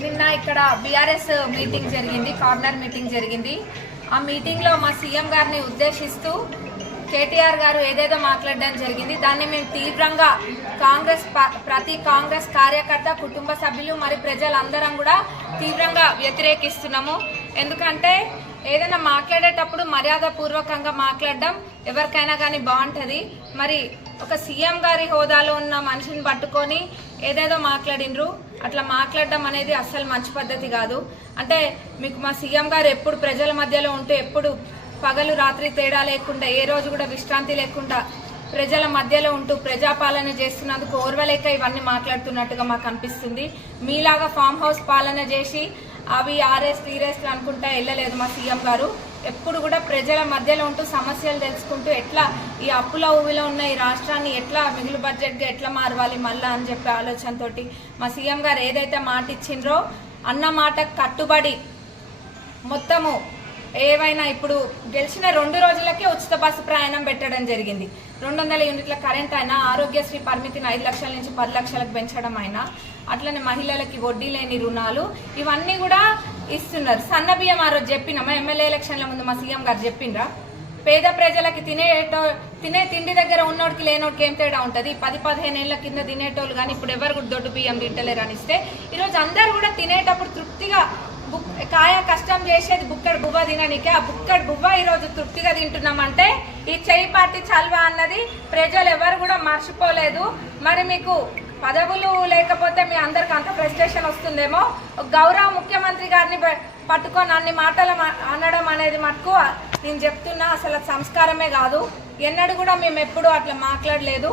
నిన్న ఇక్కడ BRS meeting జరిగింది కార్నర్ మీటింగ్ జరిగింది. ఆ మీటింగ్లో మా సీఎం గారిని ఉద్దేశిస్తూ కేటీఆర్ గారు ఏదేదో మాట్లాడడం జరిగింది. దాన్ని మేము తీవ్రంగా కాంగ్రెస్ ప- ప్రతి కాంగ్రెస్ కార్యకర్త కుటుంబ సభ్యులు మరి ప్రజలందరం కూడా తీవ్రంగా వ్యతిరేకిస్తున్నాము. ఎందుకంటే ఏదైనా మాట్లాడేటప్పుడు మర్యాదపూర్వకంగా మాట్లాడడం ఎవరికైనా కానీ బాగుంటుంది. మరి ఒక సీఎం గారి హోదాలో ఉన్న మనిషిని పట్టుకొని ఏదేదో మాట్లాడిండ్రు అట్లా మాట్లాడడం అనేది అస్సలు మంచి పద్ధతి కాదు. అంటే మీకు మా సీఎం గారు ఎప్పుడు ప్రజల మధ్యలో ఉంటూ ఎప్పుడు పగలు రాత్రి తేడా లేకుండా ఏ రోజు కూడా విశ్రాంతి లేకుండా ప్రజల మధ్యలో ఉంటూ ప్రజాపాలన చేస్తున్నందుకు ఓర్వలేక ఇవన్నీ మాట్లాడుతున్నట్టుగా మాకు అనిపిస్తుంది. మీలాగా ఫామ్ హౌస్ పాలన చేసి అవి ఆర్ఎస్ టీరెస్ అనుకుంటా వెళ్ళలేదు మా సీఎం గారు. ఎప్పుడు కూడా ప్రజల మధ్యలో ఉంటూ సమస్యలు తెలుసుకుంటూ ఎట్లా ఈ అప్పుల ఊవిలో ఉన్న ఈ రాష్ట్రాన్ని ఎట్లా మిగులు బడ్జెట్గా ఎట్లా మారవాలి మళ్ళా అని చెప్పే ఆలోచనతోటి మా సీఎం గారు ఏదైతే మాట ఇచ్చిండ్రో అన్న మాట కట్టుబడి మొత్తము ఏవైనా ఇప్పుడు గెలిచిన రెండు రోజులకే ఉచిత బస్సు ప్రయాణం పెట్టడం జరిగింది. రెండు వందల యూనిట్ల కరెంట్ అయినా ఆరోగ్యశ్రీ పరిమితిని ఐదు లక్షల నుంచి పది లక్షలకు పెంచడం అయినా అట్లనే మహిళలకి వడ్డీ లేని రుణాలు ఇవన్నీ కూడా ఇస్తున్నారు. సన్న బియ్యం ఆ రోజు చెప్పినామా ఎమ్మెల్యే ఎలక్షన్ల ముందు మా సీఎం గారు చెప్పిండ్రా పేద ప్రజలకి తినేటో తినే తిండి దగ్గర ఉన్నోడికి లేనోడికి ఏం తేడా ఉంటుంది? పది పదిహేను ఏళ్ళ కింద తినేటోళ్ళు కానీ ఇప్పుడు ఎవరు కూడా దొడ్డు బియ్యం తింటలేరు అనిస్తే ఈరోజు అందరు కూడా తినేటప్పుడు తృప్తిగా బుక్ కాయ కష్టం చేసేది బుక్కడు బువ్వ తిననికే. ఆ బుక్కడు బువ్వ ఈరోజు తృప్తిగా తింటున్నామంటే ఈ చెయ్యి పార్టీ చల్వ అన్నది ప్రజలు ఎవరు కూడా మర్చిపోలేదు. మరి మీకు పదవులు లేకపోతే మీ అందరికి అంత ప్రెస్టేషన్ వస్తుందేమో. గౌరవ ముఖ్యమంత్రి గారిని పట్టుకొని అన్ని మాటలు అనడం అనేది మటుకు నేను చెప్తున్నా అసలు సంస్కారమే కాదు. ఎన్నడూ కూడా మేము ఎప్పుడూ అట్లా మాట్లాడలేదు.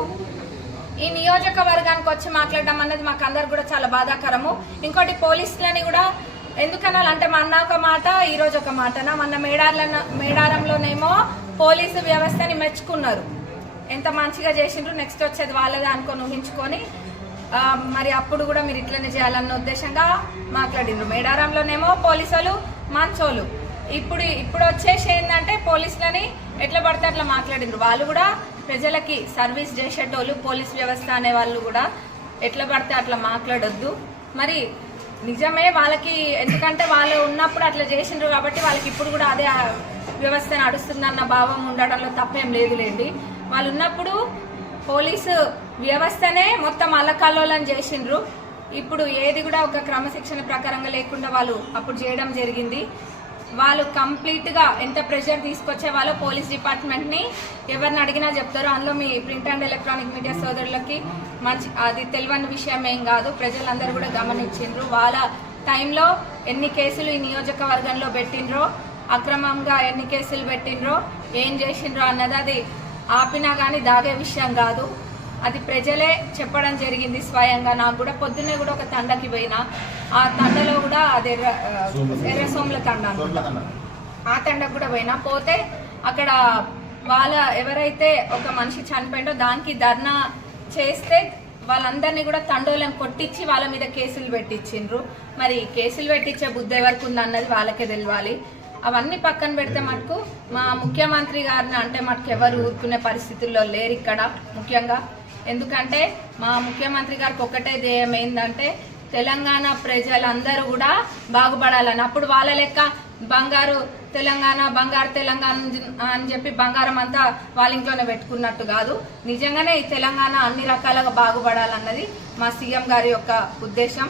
ఈ నియోజకవర్గానికి వచ్చి మాట్లాడడం అనేది మాకు అందరు కూడా చాలా బాధాకరము. ఇంకోటి పోలీసులని కూడా ఎందుకనాలంటే మొన్న ఒక మాట ఈ రోజు ఒక మాటనా మొన్న మేడార్ల మేడారంలోనేమో పోలీసు వ్యవస్థని మెచ్చుకున్నారు. ఎంత మంచిగా చేసిండ్రు నెక్స్ట్ వచ్చేది వాళ్ళదే అనుకొని ఊహించుకొని మరి అప్పుడు కూడా మీరు ఇట్లనే చేయాలన్న ఉద్దేశంగా మాట్లాడిండ్రు. మేడారంలోనేమో పోలీసులు మంచోళ్ళు ఇప్పుడు ఇప్పుడు వచ్చేసి ఏంటంటే పోలీసులని ఎట్లా పడితే అట్లా మాట్లాడిండ్రు. వాళ్ళు కూడా ప్రజలకి సర్వీస్ చేసేటోళ్ళు పోలీస్ వ్యవస్థ అనే వాళ్ళు కూడా ఎట్లా పడితే అట్లా మాట్లాడొద్దు. మరి నిజమే వాళ్ళకి ఎందుకంటే వాళ్ళు ఉన్నప్పుడు అట్లా చేసిండ్రు కాబట్టి వాళ్ళకి ఇప్పుడు కూడా అదే వ్యవస్థ నడుస్తుందన్న భావం ఉండడంలో తప్పేం లేదులేండి. వాళ్ళు ఉన్నప్పుడు పోలీసు వ్యవస్థనే మొత్తం అల్లకల్లోలం చేసిండ్రు. ఇప్పుడు ఏది కూడా ఒక క్రమశిక్షణ ప్రకారంగా లేకుండా వాళ్ళు అప్పుడు చేయడం జరిగింది. వాళ్ళు కంప్లీట్గా ఎంత ప్రెషర్ తీసుకొచ్చే వాళ్ళు పోలీస్ డిపార్ట్మెంట్ని ఎవరిని అడిగినా చెప్తారు. అందులో మీ ప్రింట్ అండ్ ఎలక్ట్రానిక్ మీడియా సోదరులకి మంచి అది తెలియని విషయం ఏం కాదు. ప్రజలందరూ కూడా గమనించిండ్రు. వాళ్ళ టైంలో ఎన్ని కేసులు ఈ నియోజకవర్గంలో పెట్టిండ్రో అక్రమంగా ఎన్ని కేసులు పెట్టిండ్రో ఏం చేసిండ్రో అన్నది అది ఆపినా కానీ దాగే విషయం కాదు. అది ప్రజలే చెప్పడం జరిగింది స్వయంగా. నాకు కూడా పొద్దున్నే కూడా ఒక తండకి పోయినా. ఆ తండలో కూడా అది ఎర్ర ఎర్రసోముల తండ. ఆ తండకు కూడా పోయినా. పోతే అక్కడ వాళ్ళ ఎవరైతే ఒక మనిషి చనిపోయిండో దానికి ధర్నా చేస్తే వాళ్ళందరినీ కూడా తండోలను కొట్టించి వాళ్ళ మీద కేసులు పెట్టించిండ్రు. మరి కేసులు పెట్టించే బుద్ధి ఎవరికి ఉంది అన్నది వాళ్ళకే తెలియాలి అవన్నీ పక్కన పెడితే మటుకు మా ముఖ్యమంత్రి గారిని అంటే మటుకు ఎవరు ఊరుకునే పరిస్థితుల్లో లేరు ఇక్కడ ముఖ్యంగా. ఎందుకంటే మా ముఖ్యమంత్రి గారికి ఒకటే ధ్యేయం ఏంటంటే తెలంగాణ ప్రజలందరూ కూడా బాగుపడాలని. అప్పుడు వాళ్ళ లెక్క బంగారు తెలంగాణ బంగారు తెలంగాణ అని చెప్పి బంగారం అంతా వాళ్ళ ఇంట్లోనే పెట్టుకున్నట్టు కాదు. నిజంగానే ఈ తెలంగాణ అన్ని రకాలుగా బాగుపడాలన్నది మా సీఎం గారి యొక్క ఉద్దేశం.